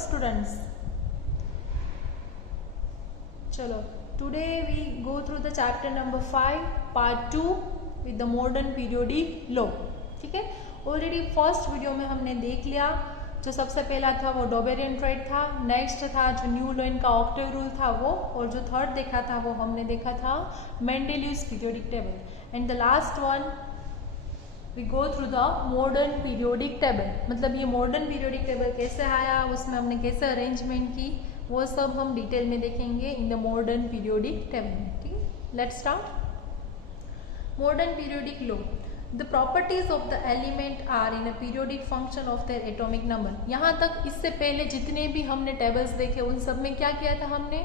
students. Chalo, today we go through the chapter number 5 part 2 with the modern periodic law. ठीक है, already first video में हमने देख लिया जो सबसे पहला था वो डोबेरियन ट्रेड था, नेक्स्ट था जो न्यूटन का ऑक्टेव रूल था वो, और जो थर्ड देखा था वो हमने देखा था Mendeleev's periodic table, and the last one we go through the modern periodic table. मतलब ये मॉडर्न पीरियोडिक टेबल कैसे आया, उसमें हमने कैसे अरेंजमेंट की, वो सब हम डिटेल में देखेंगे in the modern periodic table में। ठीक है, let's start. Modern periodic law, the properties of the element are in a periodic function of their atomic number. यहाँ तक इससे पहले जितने भी हमने टेबल्स देखे उन सब में क्या किया था हमने,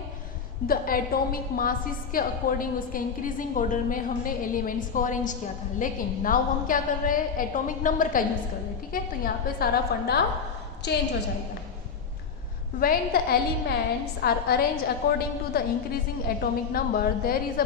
द एटॉमिक मासिस के अकॉर्डिंग उसके इंक्रीजिंग ऑर्डर में हमने एलिमेंट्स को अरेंज किया था। लेकिन नाउ हम क्या कर रहे हैं, एटॉमिक नंबर का यूज कर रहे हैं। ठीक है, तो यहाँ पे सारा फंडा चेंज हो जाएगा। When the elements are arranged according to the increasing atomic number, there is a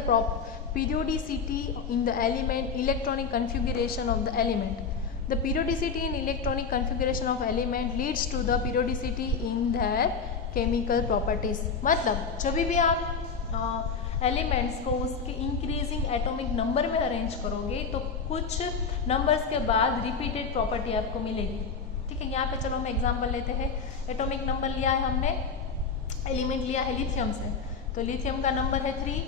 periodicity in the element electronic configuration of the element. The periodicity in electronic configuration of element leads to the periodicity in their chemical properties. मतलब जब भी आप elements को उसके increasing atomic number में arrange करोगे तो कुछ नंबर्स के बाद रिपीटेड प्रॉपर्टी आपको मिलेगी। ठीक है, यहाँ पे चलो हम एग्जांपल लेते हैं। एटॉमिक नंबर लिया है हमने, एलिमेंट लिया है लिथियम से, तो लिथियम का नंबर है 3,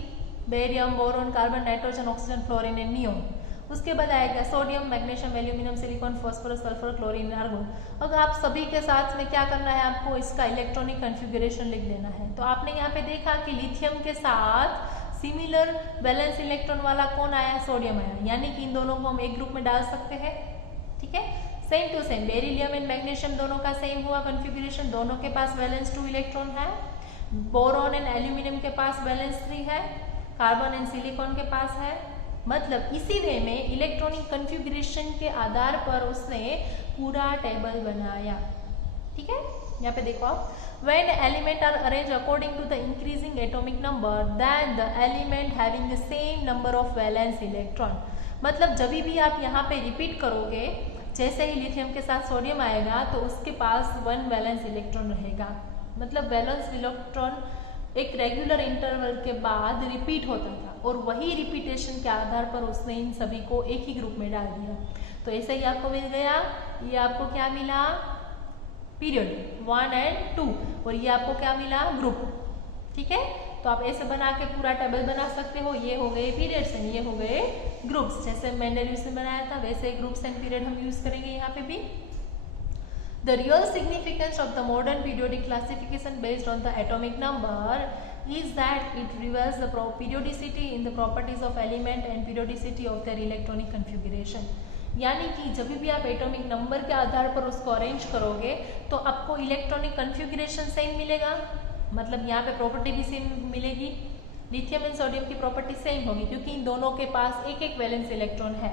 barium, boron, carbon, nitrogen, oxygen, fluorine and neon. उसके बाद आएगा sodium, magnesium, aluminium, silicon, phosphorus, sulphur, chlorine, argon. अगर आप सभी के साथ में क्या करना है, आपको इसका इलेक्ट्रॉनिक कन्फिगरेशन लिख देना है। तो आपने यहाँ पे देखा कि लिथियम के साथ सिमिलर वैलेंस इलेक्ट्रॉन वाला कौन आया, सोडियम आया, यानी कि इन दोनों को हम एक ग्रुप में डाल सकते हैं। ठीक है, same to same beryllium and magnesium दोनों का सेम हुआ कन्फिगरेशन, दोनों के पास वैलेंस 2 इलेक्ट्रॉन है। बोरॉन एंड एल्यूमिनियम के पास वैलेंस 3 है, कार्बन एंड सिलिकॉन के पास है। मतलब इसी वे में इलेक्ट्रॉनिक कन्फिगरेशन के आधार पर उसने पूरा टेबल बनाया। ठीक है, यहाँ पे देखो आप, when element are arranged according to the increasing atomic number, then the element having the same number of valence electron। मतलब जब भी आप यहाँ पे रिपीट करोगे, जैसे ही लिथियम के साथ सोडियम आएगा तो उसके पास 1 वैलेंस इलेक्ट्रॉन रहेगा। मतलब वैलेंस इलेक्ट्रॉन एक रेगुलर इंटरवल के बाद रिपीट होता था और वही रिपीटेशन के आधार पर उसने इन सभी को एक ही ग्रुप में डाल दिया। तो ऐसे ही आपको मिल गया, ये आपको क्या मिला, पीरियड 1 और 2, और ये आपको क्या मिला, ग्रुप। ठीक है, तो आप ऐसे बना के पूरा टेबल बना सकते हो। ये हो गए पीरियड्स एंड ये हो गए ग्रुप्स। जैसे मेंडेलियस ने बनाया था वैसे ग्रुप्स एंड पीरियड हम यूज करेंगे यहाँ पे भी। The real significance of the modern periodic classification based on the atomic number is that it reveals the periodicity in the properties of element and periodicity of their electronic configuration। यानी कि जब भी आप atomic number के आधार पर उसको arrange करोगे तो आपको इलेक्ट्रॉनिक कन्फिगरेशन सेम मिलेगा। मतलब यहाँ पे प्रॉपर्टी भी सेम मिलेगी, लिथियम एंड सोडियम की प्रॉपर्टी सेम होगी क्योंकि इन दोनों के पास एक एक वैलेंस इलेक्ट्रॉन है।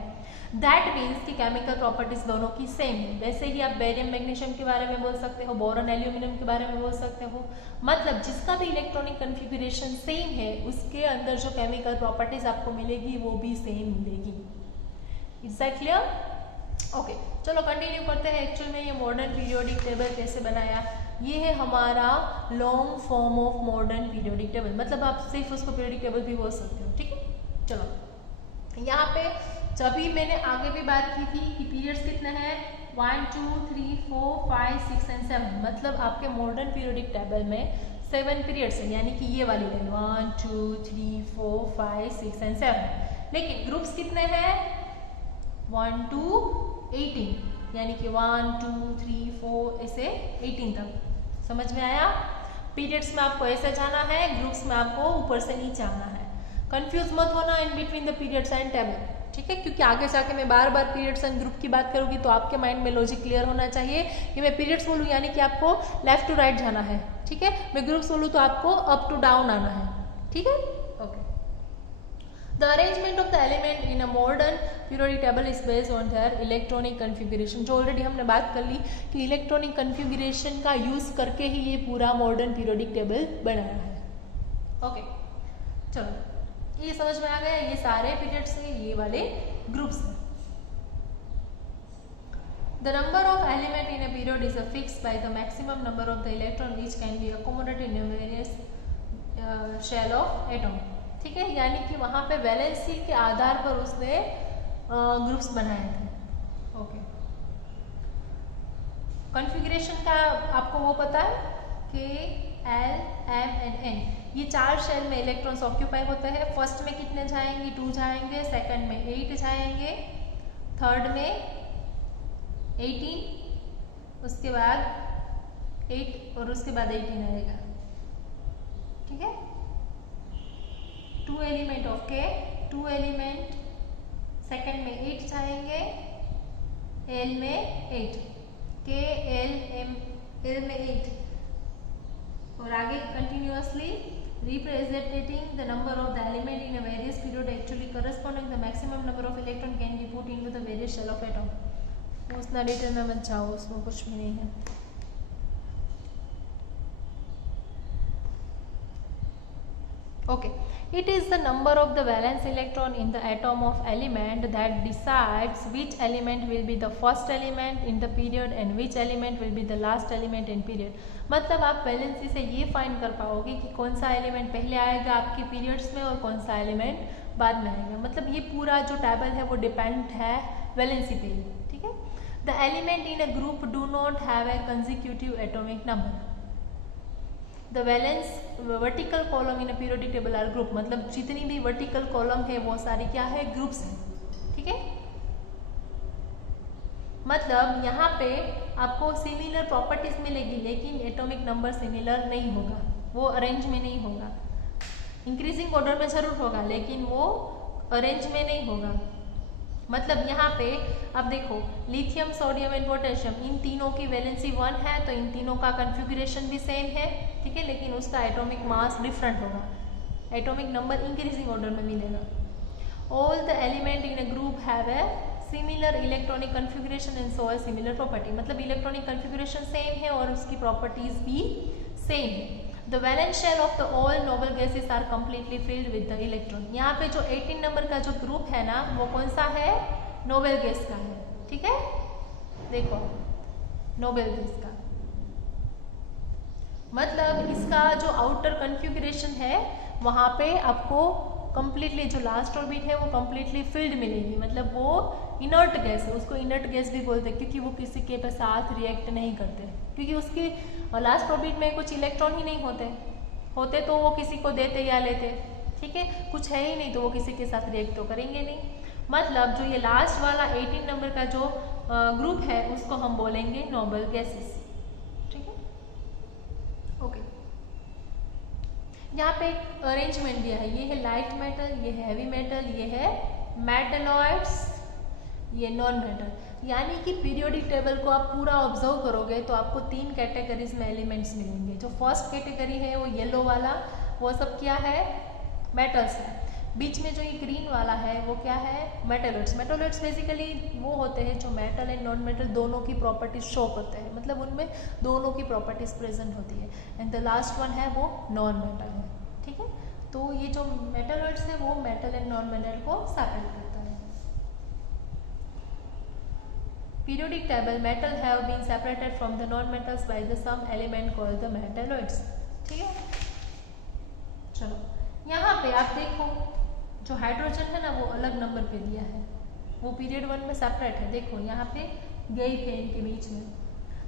दैट मीन्स कि केमिकल प्रॉपर्टीज दोनों की सेम है। वैसे ही आप बेरियम मैग्नीशियम के बारे में बोल सकते हो, बोरॉन एल्यूमिनियम के बारे में बोल सकते हो। मतलब जिसका भी इलेक्ट्रॉनिक कन्फिगरेशन सेम है उसके अंदर जो केमिकल प्रॉपर्टीज आपको मिलेगी वो भी सेम मिलेगी। Is that clear? ओके, चलो कंटिन्यू करते हैं। एक्चुअल में ये मॉडर्न पीरियोडिक टेबल कैसे बनाया, ये है हमारा long form of modern periodic table. मतलब आप सिर्फ उसको पीरियोडिक टेबल भी बोल सकते हो। ठीक है, चलो यहाँ पे जब भी मैंने आगे भी बात की थी कि पीरियड्स कितने हैं, 1 2 3 4 5 6 एंड 7। मतलब आपके मॉडर्न पीरियोडिक टेबल में 7 पीरियड्स हैं, यानी कि ये वाली लाइन 1 2 3 4 5 6 एंड 7। लेकिन ग्रुप्स कितने हैं, 1 to 18, यानी कि 1 2 3 4 ऐसे 18 तक। समझ में आया? पीरियड्स में आपको ऐसे जाना है, ग्रुप्स में आपको ऊपर से नीचे आना है। कंफ्यूज मत होना in between the periods and table. ठीक है, क्योंकि आगे जाके मैं बार बार पीरियड्स एंड ग्रुप की बात करूंगी तो आपके माइंड में लॉजिक क्लियर होना चाहिए कि मैं पीरियड्स बोलूँ यानी कि आपको लेफ्ट टू राइट जाना है। ठीक है, मैं ग्रुप्स बोलूँ तो आपको अप टू डाउन आना है। ठीक है, okay. The arrangement of the element in a modern periodic table is based on their electronic configuration। जो ऑलरेडी हमने बात कर ली कि इलेक्ट्रॉनिक कन्फिगरेशन का यूज करके ही ये पूरा मॉडर्न पीरियोडिक टेबल बनाया है। ओके, चलो ये समझ में आ गया, ये सारे पीरियड्स हैं, ये वाले ग्रुप्स हैं। The number of element in a period is fixed by the maximum number of the electron which can be accommodated in various shell of atom. ठीक है, यानी कि वहाँ पे वैलेंसी के आधार पर उसने ग्रुप्स बनाए थे. ओके, कॉन्फ़िगरेशन का आपको वो पता है कि L, M एंड N, ये 4 शेल में इलेक्ट्रॉन्स ऑक्यूपाई होते हैं. फर्स्ट में कितने जाएंगे? 2 जाएंगे. सेकंड में 8 जाएंगे. थर्ड में 18, उसके बाद 8 और उसके बाद 18 आएगा. ठीक है, 2 element of K, 2 element second में 8 जाएंगे. L में 8, K, L, M, L में 8 और आगे continuously representing the number of the element in a various period actually corresponding the maximum number of electron can be put into the various shell of atom. उतना detail में मत जाओ, उसमें कुछ भी नहीं है. Okay, it is the number of the valence electron in the atom of element that decides which element will be the first element in the period and which element will be the last element in period. मतलब आप valency से ये find कर पाओगे कि कौन सा element पहले आएगा आपके पीरियड्स में और कौन सा एलिमेंट बाद में आएगा. मतलब ये पूरा जो टेबल है वो डिपेंड है वैलेंसी पे ही. ठीक है, the element in a group do not have a consecutive atomic number. The valence vertical column in a periodic table are group. मतलब जितनी भी वर्टिकल कॉलम है वो सारी क्या है? ग्रुप्स हैं. ठीक है, मतलब यहाँ पे आपको सिमिलर प्रॉपर्टीज मिलेगी लेकिन एटॉमिक नंबर सिमिलर नहीं होगा, वो अरेंज में नहीं होगा. इंक्रीजिंग ऑर्डर में जरूर होगा लेकिन वो अरेंज में नहीं होगा. मतलब यहाँ पे अब देखो, लिथियम, सोडियम एंड पोटेशियम, इन तीनों की वैलेंसी 1 है तो इन तीनों का कन्फिगरेशन भी सेम है. ठीक है, लेकिन उसका एटॉमिक मास डिफरेंट होगा, एटॉमिक नंबर इंक्रीजिंग ऑर्डर में मिलेगा. All the element in a group have a similar electronic configuration and so a similar property. मतलब इलेक्ट्रॉनिक कन्फिगरेशन सेम है और उसकी प्रॉपर्टीज भी सेम है. The valence shell of the all noble gases are completely filled with the electron. यहाँ पे जो 18 number का जो ग्रुप है ना वो कौन सा है? नोबेल गैस का है. ठीक है, देखो नोबेल गैस का, मतलब इसका जो आउटर कन्फिगरेशन है वहाँ पे आपको कम्प्लीटली जो लास्ट ऑर्बिट है वो कम्प्लीटली फिल्ड मिलेगी. मतलब वो इनर्ट गैस है, उसको इनर्ट गैस भी बोलते हैं क्योंकि वो किसी के साथ रिएक्ट नहीं करते, क्योंकि उसकी लास्ट ऑर्बिट में कुछ इलेक्ट्रॉन ही नहीं होते तो वो किसी को देते या लेते. ठीक है, कुछ है ही नहीं तो वो किसी के साथ रिएक्ट तो करेंगे नहीं. मतलब जो ये लास्ट वाला 18 नंबर का जो ग्रुप है उसको हम बोलेंगे नोबल गैसेस. ठीक है, ओके. यहाँ पे एक अरेंजमेंट दिया है, ये है लाइट मेटल, ये है हैवी मेटल, ये है मेटलॉइड्स, ये नॉन मेटल. यानी कि पीरियोडिक टेबल को आप पूरा ऑब्जर्व करोगे तो आपको 3 कैटेगरीज में एलिमेंट्स मिलेंगे. जो फर्स्ट कैटेगरी है वो येलो वाला, वो सब क्या है? मेटल्स है. बीच में जो ये ग्रीन वाला है वो क्या है? मेटलॉइड्स. मेटलॉइड्स बेसिकली वो होते हैं जो मेटल एंड नॉन मेटल दोनों की प्रॉपर्टीज शो करते हैं, मतलब उनमें दोनों की प्रॉपर्टीज प्रेजेंट होती है. एंड द लास्ट वन है वो नॉन मेटल है. ठीक है, तो ये जो मेटलॉइड्स है वो मेटल एंड नॉन मेटल को सेपरेट करता है. Periodic table metal have been separated from the non metals by the some element called the metalloids. ठीक है, चलो यहाँ पे आप देखो जो हाइड्रोजन है ना वो अलग नंबर पे दिया है, वो पीरियड 1 में सेपरेट है. देखो यहाँ पे गैप है इनके बीच में.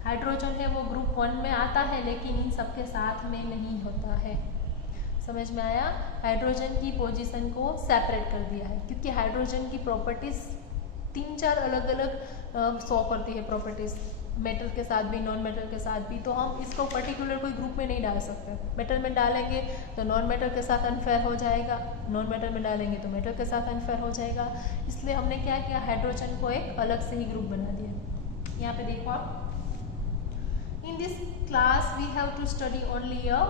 हाइड्रोजन है वो ग्रुप 1 में आता है लेकिन इन सबके साथ में नहीं होता है. समझ में आया? हाइड्रोजन की पोजीशन को सेपरेट कर दिया है क्योंकि हाइड्रोजन की प्रॉपर्टीज 3-4 अलग अलग शो करती है प्रॉपर्टीज, मेटल के साथ भी नॉन मेटल के साथ भी. तो हम इसको पर्टिकुलर कोई ग्रुप में नहीं डाल सकते. मेटल में डालेंगे तो नॉन मेटल के साथ अनफेयर हो जाएगा, नॉन मेटल में डालेंगे तो मेटल के साथ अनफेयर हो जाएगा. इसलिए हमने क्या किया, हाइड्रोजन को एक अलग से ही ग्रुप बना दिया. यहाँ पे देखो आप, in this class we have to study only a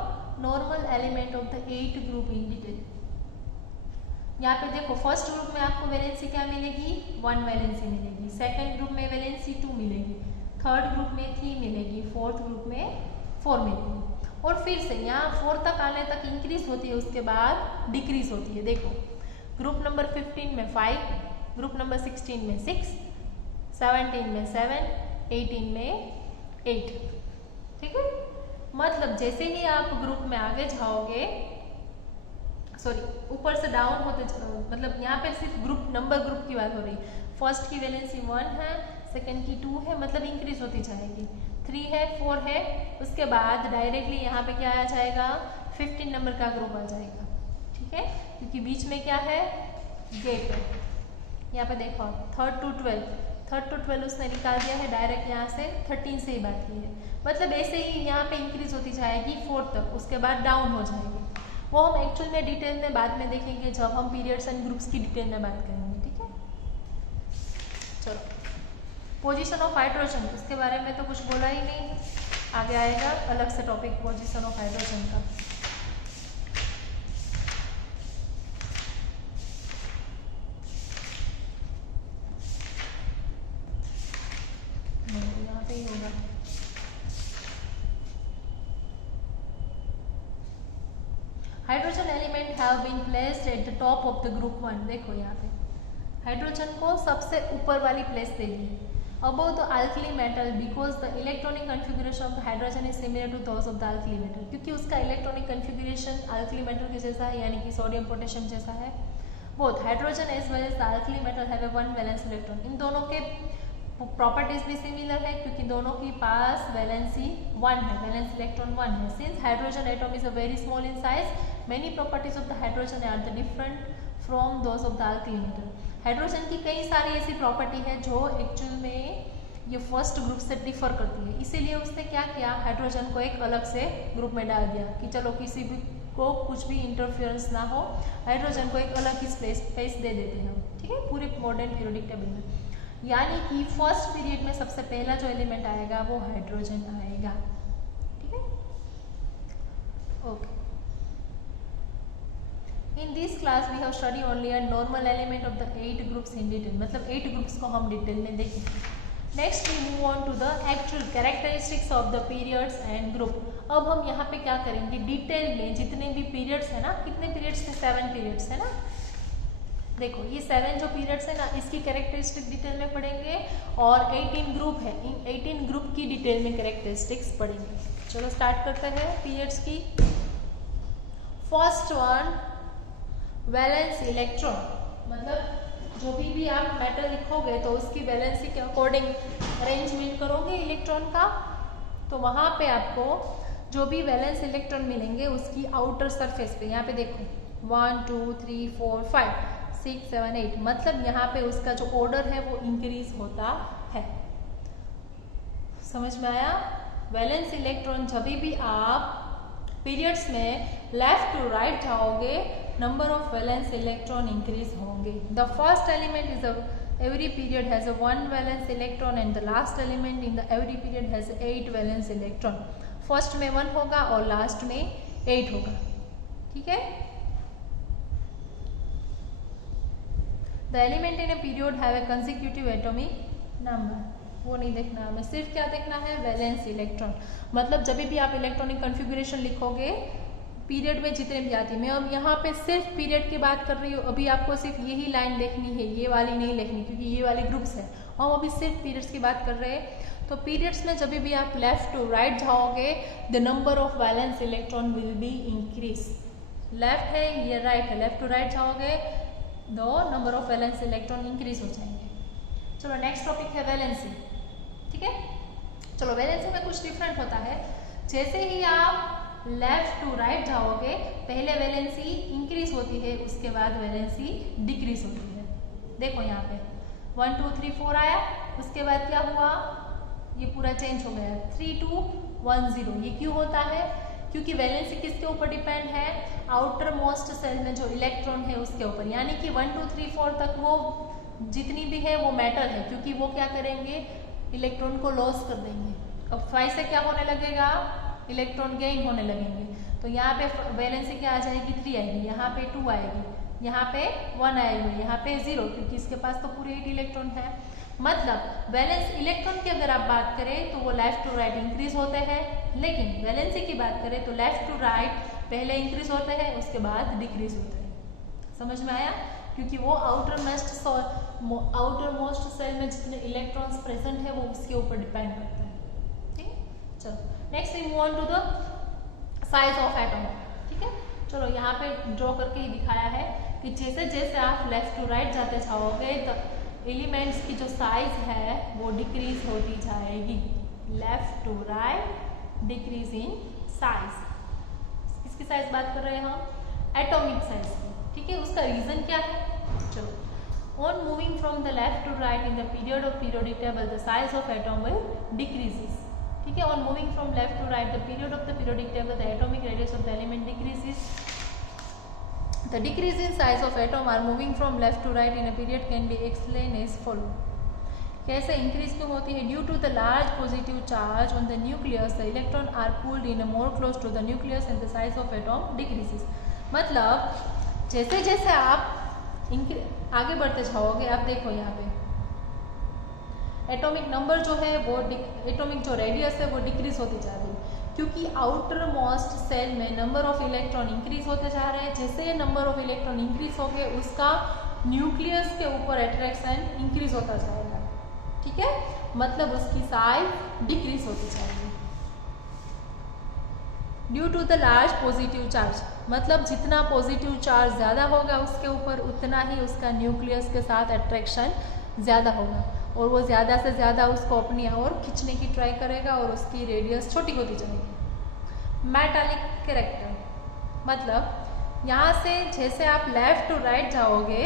normal element of the 8 group in detail. यहाँ पे देखो फर्स्ट ग्रुप में आपको वैलेंसी क्या मिलेगी? 1 वैलेंसी मिलेगी. सेकेंड ग्रुप में वैलेंसी 2 मिलेगी. थर्ड ग्रुप में 3 मिलेगी. फोर्थ ग्रुप में 4 मिलेगी. और फिर से यहाँ 4 तक आने तक इंक्रीज होती है, उसके बाद डिक्रीज होती है. देखो ग्रुप नंबर 15 में 5, ग्रुप नंबर 16 में 6, 17 में 7, 18 में 8। ठीक है, मतलब जैसे ही आप ग्रुप में आगे जाओगे, सॉरी ऊपर से डाउन होते, मतलब यहाँ पे सिर्फ ग्रुप नंबर ग्रुप की बात हो रही। फर्स्ट की वैलेंसी 1 है, सेकंड की 2 है, मतलब इंक्रीज होती जाएगी। 3 है, 4 है, उसके बाद डायरेक्टली यहाँ पे क्या आ जाएगा, 15 नंबर का ग्रुप आ जाएगा। ठीक है, क्योंकि बीच में क्या है, गैप है। यहाँ पे देखो 3rd to 12 उसने निकाल दिया है, डायरेक्ट यहाँ से 13 से ही बात की है। मतलब ऐसे ही यहाँ पे इंक्रीज होती जाएगी 4 तक, उसके बाद डाउन हो जाएगी। वो हम एक्चुअल में डिटेल में बाद में देखेंगे जब हम पीरियड्स एंड ग्रुप्स की डिटेल में बात करेंगे। ठीक है, चलो पोजीशन ऑफ हाइड्रोजन, उसके बारे में तो कुछ बोला ही नहीं, आगे आएगा अलग से टॉपिक पोजीशन ऑफ हाइड्रोजन का। यहाँ पे ही होगा। Hydrogen element have been placed at the top of the group 1। देखो यहाँ पे हाइड्रोजन को सबसे ऊपर वाली प्लेस दे दी above the alkali metal because the electronic configuration of the hydrogen is similar to those of the alkali metal, क्योंकि उसका इलेक्ट्रॉनिक कन्फिगरेशन अल्कली मेटल के जैसा है, यानी कि सोडियम पोटेशियम जैसा है। Both hydrogen as well as the alkali metal have a 1 valence electron. इन दोनों के प्रॉपर्टीज भी सिमिलर है, क्योंकि दोनों के पास वैलेंसी 1 है, वैलेंस इलेक्ट्रॉन 1 है। Since hydrogen atom is a very small in size, many properties of the hydrogen are the different from those of the alkali metal. Hydrogen की कई सारी ऐसी प्रॉपर्टी है जो एक्चुअल में ये फर्स्ट ग्रुप से डिफर करती है, इसीलिए उसने क्या किया, हाइड्रोजन को एक अलग से ग्रुप में डाल दिया कि चलो किसी भी को कुछ भी इंटरफेरेंस ना हो, हाइड्रोजन को एक अलग ही स्पेस दे देते हैं। ठीक है, पूरे मॉडर्न पीरियोडिक टेबल में, यानी कि फर्स्ट पीरियड में सबसे पहला जो एलिमेंट आएगा वो हाइड्रोजन आएगा। ठीक है, okay. In this class we have study only a normal element of the 8 groups in detail, मतलब 8 ग्रुप्स को हम डिटेल में देखेंगे। Next we move on to the actual characteristics of the periods and group. अब हम यहाँ पे क्या करेंगे, डिटेल में जितने भी पीरियड्स है ना, कितने पीरियड्स थे, 7 पीरियड्स है ना। देखो ये 7 जो पीरियड्स है ना, इसकी कैरेक्टरिस्टिक डिटेल में पढ़ेंगे, और 18 ग्रुप है, इन 18 ग्रुप की डिटेल में कैरेक्टरिस्टिक्स पढ़ेंगे। चलो स्टार्ट करते हैं पीरियड्स की। फर्स्ट वन वैलेंस इलेक्ट्रॉन, मतलब जो भी आप मेटल लिखोगे तो उसकी वैलेंसी के अकॉर्डिंग अरेंजमेंट करोगे इलेक्ट्रॉन का, तो वहाँ पे आपको जो भी वैलेंस इलेक्ट्रॉन मिलेंगे उसकी आउटर सरफेस पे, यहाँ पे देखो 1 2 3 4 5 6 7 8, मतलब यहाँ पे उसका जो ऑर्डर है वो इंक्रीज होता है। समझ में आया? वैलेंस इलेक्ट्रॉन जब भी आप पीरियड्स में लेफ्ट टू राइट जाओगे, number of valence electron increase होंगे। The first element is every period has a 1 valence electron and the last element in the every period has 8 valence electron. First में 1 होगा और last में 8 होगा। ठीक है, the element in a period have a consecutive atomic number, वो नहीं देखना हमें, सिर्फ क्या देखना है, वैलेंस इलेक्ट्रॉन। मतलब जब भी आप इलेक्ट्रॉनिक कन्फिगरेशन लिखोगे पीरियड में जितने भी आती है, मैं अब यहाँ पे सिर्फ पीरियड की बात कर रही हूँ, अभी आपको सिर्फ यही लाइन देखनी है, ये वाली नहीं लिखनी, क्योंकि ये वाली ग्रुप्स है, हम अभी सिर्फ पीरियड्स की बात कर रहे हैं। तो पीरियड्स में जब भी आप लेफ्ट टू राइट जाओगे, the number of valence electron will be increase. Left है ये राइट है, लेफ्ट टू राइट जाओगे दो number of valence electron increase हो जाएंगे। चलो नेक्स्ट टॉपिक है वैलेंसी। ठीक है, चलो वैलेंसी में कुछ डिफरेंट होता है। जैसे ही आप लेफ्ट टू राइट जाओगे, पहले वैलेंसी इंक्रीज होती है, उसके बाद वैलेंसी डिक्रीज होती है। देखो यहाँ पे 1 2 3 4 आया, उसके बाद क्या हुआ, ये पूरा चेंज हो गया 3 2 1 0। ये क्यों होता है? क्योंकि वैलेंसी किसके ऊपर डिपेंड है, आउटर मोस्ट सेल में जो इलेक्ट्रॉन है उसके ऊपर, यानी कि 1 2 3 4 तक वो जितनी भी है वो मेटल है, क्योंकि वो क्या करेंगे, इलेक्ट्रॉन को लॉस कर देंगे। अब 5 से क्या होने लगेगा, इलेक्ट्रॉन गेन होने लगेंगे। तो यहाँ पे वैलेंसी क्या आ जाएगी, 3 आएगी, यहाँ पे 2 आएगी, यहाँ पे 1 आएगी, यहाँ पे 0, क्योंकि इसके पास तो पूरे 8 इलेक्ट्रॉन है। मतलब वैलेंस इलेक्ट्रॉन की अगर आप बात करें तो वो लेफ्ट टू राइट इंक्रीज होते हैं, लेकिन वैलेंसी की बात करें तो लेफ्ट टू राइट पहले इंक्रीज होते हैं, उसके बाद डिक्रीज होते हैं। समझ में आया? क्योंकि वो outermost outermost shell में जितने इलेक्ट्रॉन्स प्रेजेंट है वो उसके ऊपर डिपेंड करता है। ठीक है, चलो next we move on to the size of atom. ठीक है, चलो यहाँ पे ड्रॉ करके ही दिखाया है कि जैसे जैसे आप लेफ्ट टू राइट जाते जाओगे तो एलिमेंट्स की जो साइज है वो डिक्रीज होती जाएगी। Left to right decrease in size. किसकी साइज बात कर रहे हैं हम? एटॉमिक साइज की। ठीक है, उसका रीजन क्या है? चलो, on moving from the left to right in the period of periodic table the size of atom will decreases. ठीक है, on moving from left to right the period of the periodic table the atomic radius of the element decreases. The decrease in size of atom are moving from left to right in a period can be explained as follow. कैसे increase क्यों होती है? Due to the large positive charge on the nucleus the electron are pulled in more close to the nucleus and the size of atom decreases. मतलब जैसे जैसे आप आगे बढ़ते जाओगे, आप देखो यहाँ पे एटॉमिक नंबर जो है वो एटॉमिक जो रेडियस है वो डिक्रीज होती जा रही है, क्योंकि आउटर मोस्ट सेल में नंबर ऑफ इलेक्ट्रॉन इंक्रीज होते जा रहे हैं। जैसे नंबर ऑफ इलेक्ट्रॉन इंक्रीज हो गए उसका न्यूक्लियस के ऊपर अट्रैक्शन इंक्रीज होता जाएगा। ठीक है, मतलब उसकी साइज डिक्रीज होती जाएगी due to the large positive charge. मतलब जितना पॉजिटिव चार्ज ज़्यादा होगा उसके ऊपर उतना ही उसका न्यूक्लियस के साथ अट्रैक्शन ज़्यादा होगा और वो ज़्यादा से ज़्यादा उसको अपनी ओर खींचने की ट्राई करेगा और उसकी रेडियस छोटी होती जाएगी। मेटालिक कैरेक्टर, मतलब यहाँ से जैसे आप लेफ्ट टू राइट जाओगे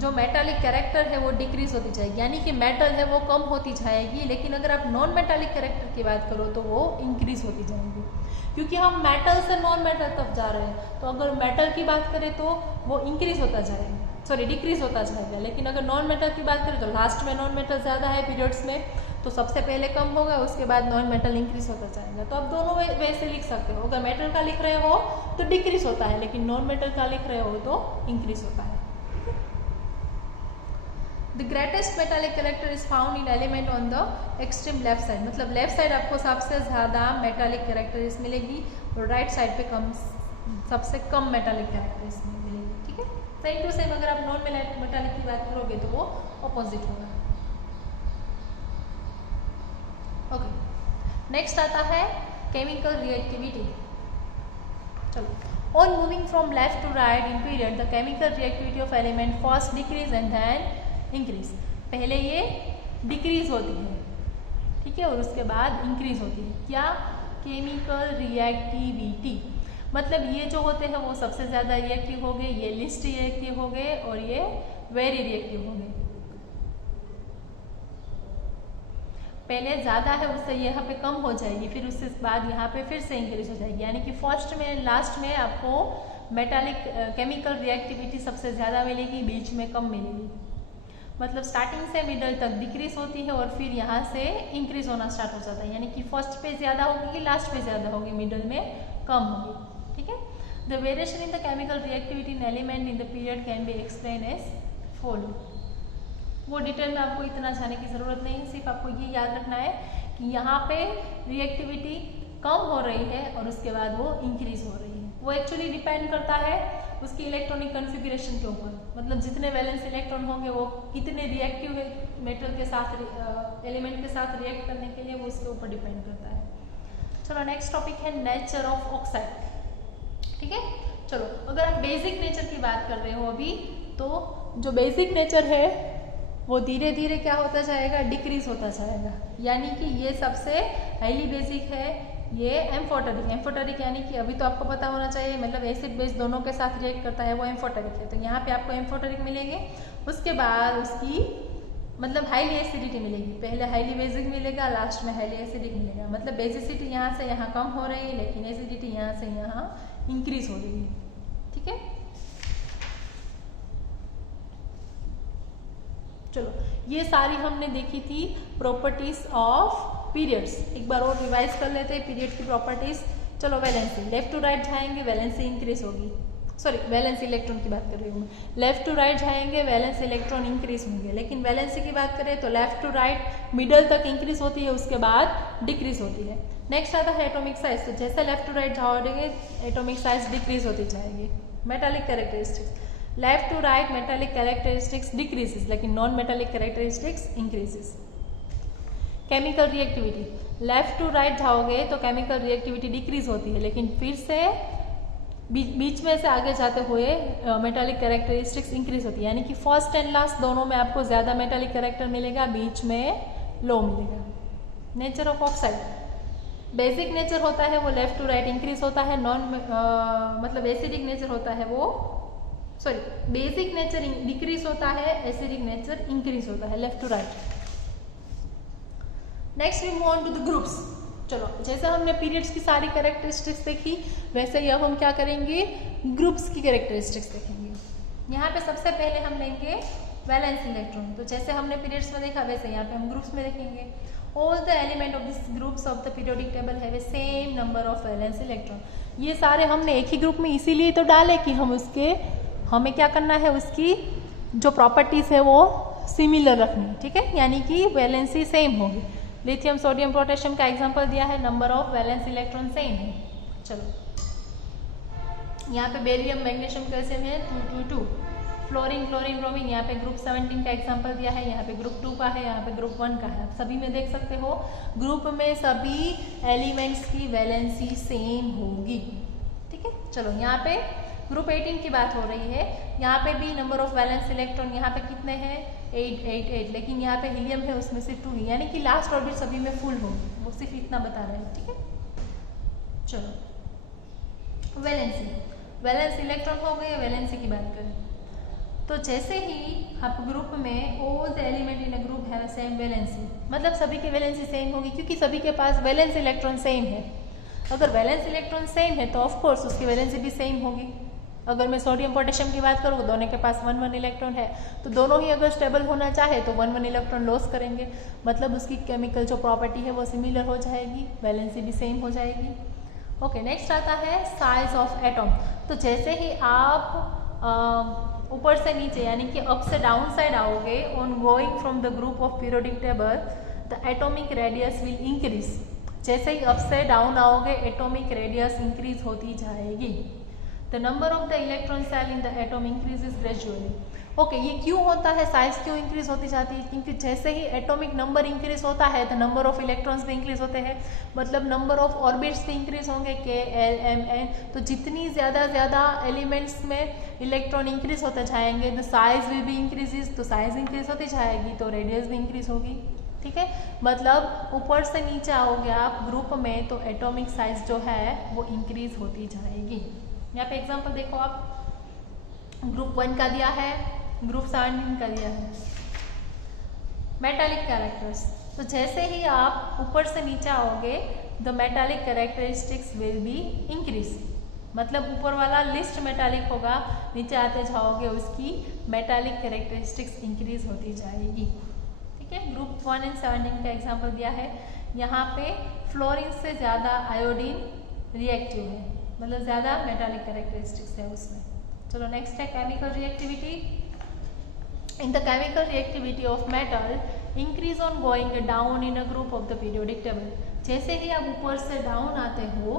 जो मेटालिक कैरेक्टर है वो डिक्रीज होती जाएगी, यानी कि मेटल है वो कम होती जाएगी। लेकिन अगर आप नॉन मेटालिक कैरेक्टर की बात करो तो वो इंक्रीज होती जाएगी, क्योंकि हम मेटल से नॉन मेटल तक जा रहे हैं। तो अगर मेटल की बात करें तो वो इंक्रीज होता जाएगा, सॉरी डिक्रीज होता जाएगा। लेकिन अगर नॉन मेटल की बात करें तो लास्ट में नॉन मेटल ज़्यादा है पीरियड्स में, तो सबसे पहले कम होगा, उसके बाद नॉन मेटल इंक्रीज होता जाएगा। तो आप दोनों वे से लिख सकते हो। अगर मेटल का लिख रहे हो तो डिक्रीज होता है, लेकिन नॉन मेटल का लिख रहे हो तो इंक्रीज होता है। The greatest metallic character is found in element on the extreme left side. मतलब लेफ्ट साइड आपको सबसे ज़्यादा मेटालिक कैरेक्टरिस मिलेगी और राइट साइड पे सबसे कम मेटालिक कैरेक्टरिस मिलेगी। ठीक है, सेम टू सेम अगर आप नॉन मेटालिक की बात करोगे तो वो अपोजिट होगा। ओके, नेक्स्ट आता है केमिकल रिएक्टिविटी। चलो, on moving from left to right in period the chemical reactivity of element first decrease and then increase. पहले ये डिक्रीज होती है, ठीक है, और उसके बाद इंक्रीज होती है। क्या? Chemical reactivity. मतलब ये जो होते हैं वो सबसे ज़्यादा रिएक्टिव हो गए, ये लिस्ट रिएक्टिव हो गए और ये वेरी रिएक्टिव हो गए। पहले ज़्यादा है उससे यहाँ पे कम हो जाएगी, फिर उसके बाद यहाँ पे फिर से इंक्रीज हो जाएगी। यानी कि फर्स्ट में लास्ट में आपको मेटालिक केमिकल रिएक्टिविटी सबसे ज़्यादा मिलेगी, बीच में कम मिलेगी। मतलब स्टार्टिंग से मिडल तक डिक्रीज होती है और फिर यहाँ से इंक्रीज होना स्टार्ट हो जाता है। यानी कि फर्स्ट पे ज़्यादा होगी, लास्ट पे ज़्यादा होगी, मिडल में कम होगी। ठीक है, the variation in the chemical reactivity in element in the period can be explain as follow. वो डिटेल में आपको इतना जाने की ज़रूरत नहीं, सिर्फ आपको ये याद रखना है कि यहाँ पे रिएक्टिविटी कम हो रही है और उसके बाद वो इंक्रीज हो रही है। वो एक्चुअली डिपेंड करता है उसकी इलेक्ट्रॉनिक कन्फिगरेशन के ऊपर। मतलब जितने वैलेंस इलेक्ट्रॉन होंगे वो कितने रिएक्टिव है मेटल के साथ, एलिमेंट के साथ रिएक्ट करने के लिए, वो उसके ऊपर डिपेंड करता है। चलो, नेक्स्ट टॉपिक है नेचर ऑफ ऑक्साइड। ठीक है, चलो, अगर आप बेसिक नेचर की बात कर रहे हो अभी, तो जो बेसिक नेचर है वो धीरे धीरे क्या होता जाएगा? डिक्रीज होता जाएगा। यानी कि ये सबसे हाईली बेसिक है, ये एम्फोटेरिक। एम्फोटेरिक यानी कि अभी तो आपको पता होना चाहिए, मतलब एसिड बेस दोनों के साथ रिएक्ट करता है, वो एम्फोटेरिक है। तो यहाँ पे आपको एम्फोटेरिक मिलेंगे, उसके बाद उसकी मतलब हाईली एसिडिटी मिलेगी। पहले हाईली बेसिक मिलेगा, लास्ट में हाईली एसिडिक मिलेगा। मतलब बेसिसिटी यहाँ से यहाँ कम हो रही है, लेकिन एसिडिटी यहाँ से यहाँ इंक्रीज हो रही है। ठीक है, चलो, ये सारी हमने देखी थी प्रॉपर्टीज ऑफ पीरियड्स। एक बार और रिवाइज कर लेते हैं पीरियड की प्रॉपर्टीज। चलो, वैलेंसी, लेफ्ट टू राइट जाएंगे वैलेंसी इंक्रीज होगी, सॉरी वैलेंस इलेक्ट्रॉन की बात कर रही हूँ मैं। लेफ्ट टू राइट जाएंगे वैलेंस इलेक्ट्रॉन इंक्रीज होंगे, लेकिन वैलेंसी की बात करें तो लेफ्ट टू राइट मिडल तक इंक्रीज होती है, उसके बाद डिक्रीज होती है। नेक्स्ट आता है एटॉमिक साइज। तो जैसे लेफ्ट टू राइट जाओगे एटॉमिक साइज डिक्रीज होती जाएगी। Metallic characteristics, left to right metallic characteristics decreases लेकिन non metallic characteristics increases. Chemical reactivity, left to right जाओगे तो केमिकल रिएक्टिविटी डिक्रीज होती है, लेकिन फिर से बीच में से आगे जाते हुए मेटालिक कैरेक्टरिस्टिक्स इंक्रीज होती है, यानी कि फर्स्ट एंड लास्ट दोनों में आपको ज़्यादा मेटालिक कैरेक्टर मिलेगा, बीच में लो मिलेगा। Nature of oxide, basic nature होता है वो लेफ्ट टू राइट इंक्रीज होता है, मतलब एसिडिक नेचर होता है वो बेसिक नेचर डिक्रीज होता है, एसिडिक नेचर इंक्रीज होता है left to right. Next we move on to the groups. चलो, जैसे हमने पीरियड्स की सारी कैरेक्टरिस्टिक्स देखी वैसे ही अब हम क्या करेंगे, ग्रुप्स की कैरेक्टरिस्टिक्स देखेंगे। यहाँ पे सबसे पहले हम लेंगे वैलेंस इलेक्ट्रॉन। तो जैसे हमने पीरियड्स में देखा वैसे यहाँ पे हम ग्रुप्स में देखेंगे। All the element of this groups of the periodic table have a same number of valence electron. ये सारे हमने एक ही ग्रुप में इसीलिए तो डाले कि हमें क्या करना है, उसकी जो प्रॉपर्टीज है वो सिमिलर रखनी, ठीक है, यानी कि वैलेंसी सेम होगी। लिथियम सोडियम पोटेशियम का एग्जांपल दिया है, number of valence electron same है। चलो, यहाँ पे बेरियम मैग्नीशियम कैल्शियम है 222, फ्लोरीन क्लोरीन ब्रोमीन, यहाँ पे ग्रुप 17 का एग्जांपल दिया है, यहाँ पे ग्रुप 2 का है, यहाँ पे ग्रुप 1 का है। आप सभी में देख सकते हो ग्रुप में सभी एलिमेंट्स की वैलेंसी सेम होगी, ठीक है। चलो, यहाँ पे ग्रुप 18 की बात हो रही है, यहाँ पे भी नंबर ऑफ वैलेंस इलेक्ट्रॉन यहाँ पे कितने हैं 8, लेकिन यहाँ पे हीलियम है उसमें से 2 ही, यानी कि लास्ट ऑर्बिट सभी में फुल होगी, वो सिर्फ इतना बता रहे हैं, ठीक है। चलो, वैलेंस इलेक्ट्रॉन हो गए। वैलेंसी की बात करें तो जैसे ही आप ग्रुप में all the element in a group have same valency, मतलब सभी की वैलेंसी सेम होगी क्योंकि सभी के पास वैलेंस इलेक्ट्रॉन सेम है। अगर वैलेंस इलेक्ट्रॉन सेम है तो ऑफ कोर्स उसकी वैलेंसी भी सेम होगी। अगर मैं सोडियम पोटेशियम की बात करूँ, दोनों के पास 1 इलेक्ट्रॉन है, तो दोनों ही अगर स्टेबल होना चाहे तो 1 इलेक्ट्रॉन लॉस करेंगे, मतलब उसकी केमिकल जो प्रॉपर्टी है वो सिमिलर हो जाएगी, वैलेंसी भी सेम हो जाएगी। ओके, नेक्स्ट आता है साइज ऑफ एटम। तो जैसे ही आप ऊपर से नीचे यानी कि अप से डाउन साइड आओगे, on going from the group of periodic table the atomic radius will increase. जैसे ही अप से डाउन आओगे एटॉमिक रेडियस इंक्रीज होती जाएगी। The number of the electron shell in the atom increases gradually. Okay, ये क्यों होता है, साइज क्यों इंक्रीज होती जाती है, क्योंकि जैसे ही एटॉमिक नंबर इंक्रीज होता है तो नंबर ऑफ इलेक्ट्रॉन्स भी इंक्रीज होते हैं, मतलब नंबर ऑफ ऑर्बिट्स भी इंक्रीज होंगे, K, L, M, N। तो जितनी ज़्यादा एलिमेंट्स में इलेक्ट्रॉन इंक्रीज होते जाएंगे तो साइज विल भी इंक्रीजेस, तो साइज इंक्रीज होती जाएगी तो रेडियस भी इंक्रीज होगी, ठीक है। मतलब ऊपर से नीचे आओगे आप ग्रुप में तो एटॉमिक साइज जो है वो इंक्रीज होती जाएगी। यहाँ पे एग्जांपल देखो, आप ग्रुप 1 का दिया है, ग्रुप 17 का दिया है। मेटालिक कैरेक्टर्स, तो जैसे ही आप ऊपर से नीचे आओगे the metallic characteristics will be increase, मतलब ऊपर वाला लिस्ट मेटालिक होगा, नीचे आते जाओगे उसकी मेटालिक कैरेक्टरिस्टिक्स इंक्रीज होती जाएगी, ठीक है। ग्रुप 1 एंड 17 का एग्जांपल दिया है, यहाँ पे फ्लोरीन से ज़्यादा आयोडीन रिएक्टिव है, मतलब ज़्यादा मेटालिक कैरेक्टरिस्टिक्स है उसमें। चलो, नेक्स्ट है chemical reactivity. In the chemical reactivity of metal increase on going down in a group of the periodic table. जैसे ही आप ऊपर से डाउन आते हो,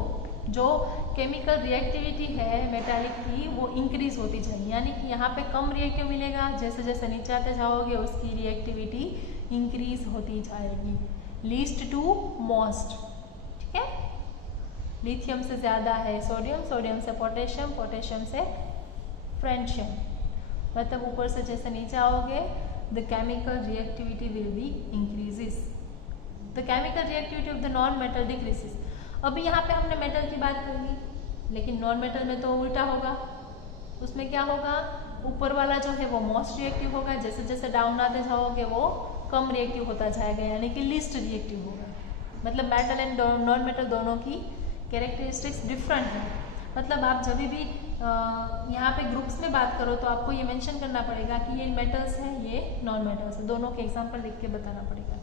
जो केमिकल रिएक्टिविटी है मेटालिक की वो इंक्रीज होती जाएगी, यानी कि यहाँ पे कम रिएक्टिव मिलेगा, जैसे जैसे नीचे आते जाओगे उसकी रिएक्टिविटी इंक्रीज होती जाएगी, लीस्ट टू मोस्ट, ठीक है। लिथियम से ज़्यादा है सोडियम, सोडियम से पोटेशियम, पोटेशियम से फ्रेंशियम, मतलब ऊपर से जैसे नीचे आओगे the chemical reactivity will be increases, the chemical reactivity of the non metal decreases. अभी यहाँ पे हमने मेटल की बात कर ली, लेकिन नॉन मेटल में तो उल्टा होगा, उसमें क्या होगा, ऊपर वाला जो है वो मोस्ट रिएक्टिव होगा, जैसे जैसे डाउन आते जाओगे वो कम रिएक्टिव होता जाएगा, यानी कि लीस्ट रिएक्टिव होगा। मतलब मेटल एंड नॉन मेटल दोनों की कैरेक्टरिस्टिक्स डिफरेंट है। मतलब आप जब भी यहाँ पे ग्रुप्स में बात करो तो आपको ये मेंशन करना पड़ेगा कि ये मेटल्स हैं, ये नॉन मेटल्स हैं, दोनों के एग्जांपल लिख के बताना पड़ेगा।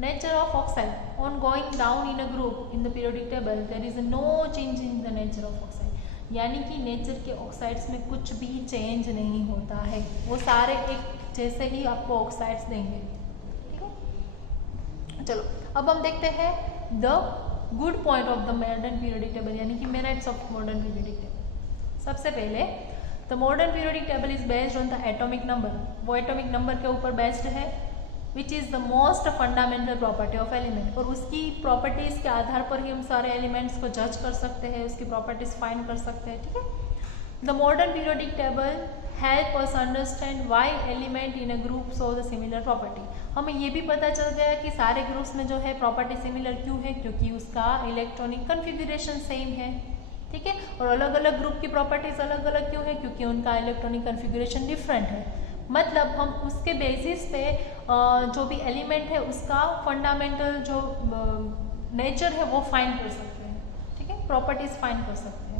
Nature of oxide, on going down in a group in the periodic table there is no change in the nature of oxide, यानी कि नेचर के ऑक्साइड्स में कुछ भी चेंज नहीं होता है, वो सारे एक जैसे ही आपको ऑक्साइड्स देंगे, ठीक है। चलो, अब हम देखते हैं the good point of the modern periodic table, यानी कि merits of modern periodic table. सबसे पहले the modern periodic table is based on the atomic number, वो एटॉमिक नंबर के ऊपर बेस्ड है, which is the most fundamental property of element, और उसकी प्रॉपर्टीज़ के आधार पर ही हम सारे एलिमेंट्स को जज कर सकते हैं, उसकी प्रॉपर्टीज फाइंड कर सकते हैं, ठीक है। The modern periodic table help us understand why element in a group show the similar property. हमें ये भी पता चल गया कि सारे ग्रुप्स में जो है प्रॉपर्टी सिमिलर क्यों है, क्योंकि उसका इलेक्ट्रॉनिक कन्फिगरेशन सेम है, ठीक है। और अलग अलग ग्रुप की प्रॉपर्टीज अलग अलग क्यों है, क्योंकि उनका इलेक्ट्रॉनिक कन्फिगरेशन डिफरेंट है। मतलब हम उसके बेसिस पे जो भी एलिमेंट है उसका फंडामेंटल जो नेचर है वो फाइंड कर सकते हैं, ठीक है, प्रॉपर्टीज फाइंड कर सकते हैं।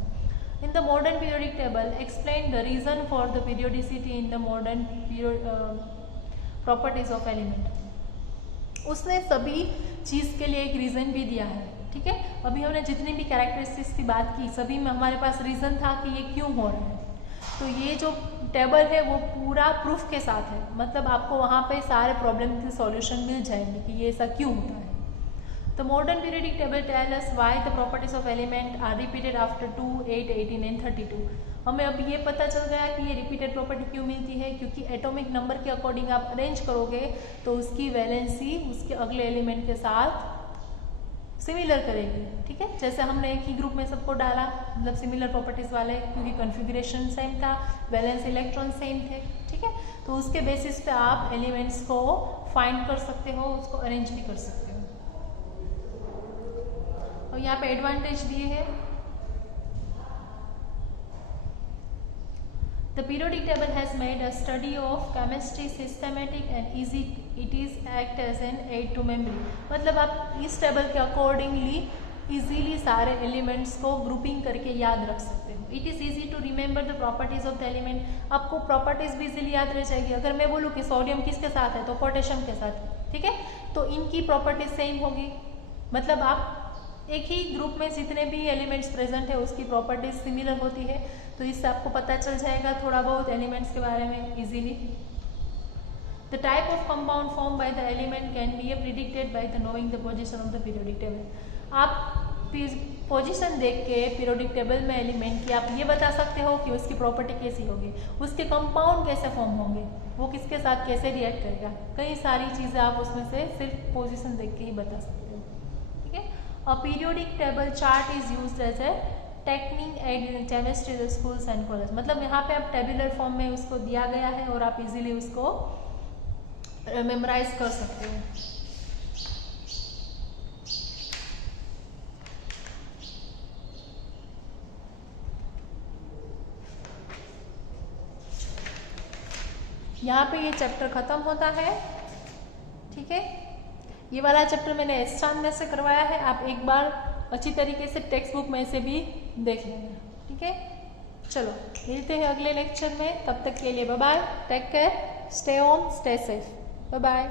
In the modern periodic table explain the reason for the periodicity in the modern properties of element. उसने सभी चीज़ के लिए एक रीज़न भी दिया है, ठीक है। अभी हमने जितनी भी कैरेक्टरिस्टिक्स की बात की सभी में हमारे पास रीज़न था कि ये क्यों हो रहा है। तो ये जो टेबल है वो पूरा प्रूफ के साथ है, मतलब आपको वहाँ पे सारे प्रॉब्लम के सॉल्यूशन मिल जाएंगे कि ये ऐसा क्यों होता है। The modern periodic table tells us why the properties of element are repeated after 2, 8, 18 and 32. हमें अब ये पता चल गया कि ये रिपीटेड प्रॉपर्टी क्यों मिलती है, क्योंकि एटॉमिक नंबर के अकॉर्डिंग आप अरेंज करोगे तो उसकी वैलेंसी उसके अगले एलिमेंट के साथ सिमिलर करेगी, ठीक है। जैसे हमने एक ही ग्रुप में सबको डाला, मतलब सिमिलर प्रॉपर्टीज वाले, क्योंकि कॉन्फ़िगरेशन सेम था, वैलेंस इलेक्ट्रॉन सेम थे, ठीक है। तो उसके बेसिस पे आप एलिमेंट्स को फाइंड कर सकते हो, उसको अरेंज भी कर सकते हो। और यहाँ पे एडवांटेज दिए हैं। The periodic table has made a study of chemistry systematic and easy. It is act as an aid to memory. मतलब आप इस टेबल के अकॉर्डिंगली इजीली सारे एलिमेंट्स को ग्रुपिंग करके याद रख सकते हो। It is easy to remember the properties of the element. आपको प्रॉपर्टीज भी इजीली याद रह जाएगी। अगर मैं बोलूँ कि सोडियम किसके साथ है तो पोटेशियम के साथ, ठीक है, तो इनकी प्रॉपर्टीज सेम होगी। मतलब आप एक ही ग्रुप में जितने भी एलिमेंट्स प्रेजेंट है उसकी प्रॉपर्टीज सिमिलर होती है, तो इससे आपको पता चल जाएगा थोड़ा बहुत एलिमेंट्स के बारे में easily. The type of compound form by the element can be predicted by the knowing the position of the periodic table. आप पोजीशन देख के पीरियोडिक टेबल में एलिमेंट की आप ये बता सकते हो कि उसकी प्रॉपर्टी कैसी होगी, उसके कंपाउंड कैसे फॉर्म होंगे, वो किसके साथ कैसे रिएक्ट करेगा, कई सारी चीज़ें आप उसमें से सिर्फ पोजीशन देख के ही बता सकते हो, ठीक है। A periodic table chart is used as a technique in chemistry schools and colleges। मतलब यहाँ पे आप टेबुलर फॉर्म में उसको दिया गया है और आप इजीली उसको मेमोराइज कर सकते हो। यहाँ पे ये चैप्टर खत्म होता है, ठीक है। ये वाला चैप्टर मैंने इस चांद में से करवाया है, आप एक बार अच्छी तरीके से टेक्स्ट बुक में से भी देख लेना, ठीक है। चलो मिलते हैं अगले लेक्चर में, तब तक के लिए bye bye, take care, stay home, stay safe, bye bye.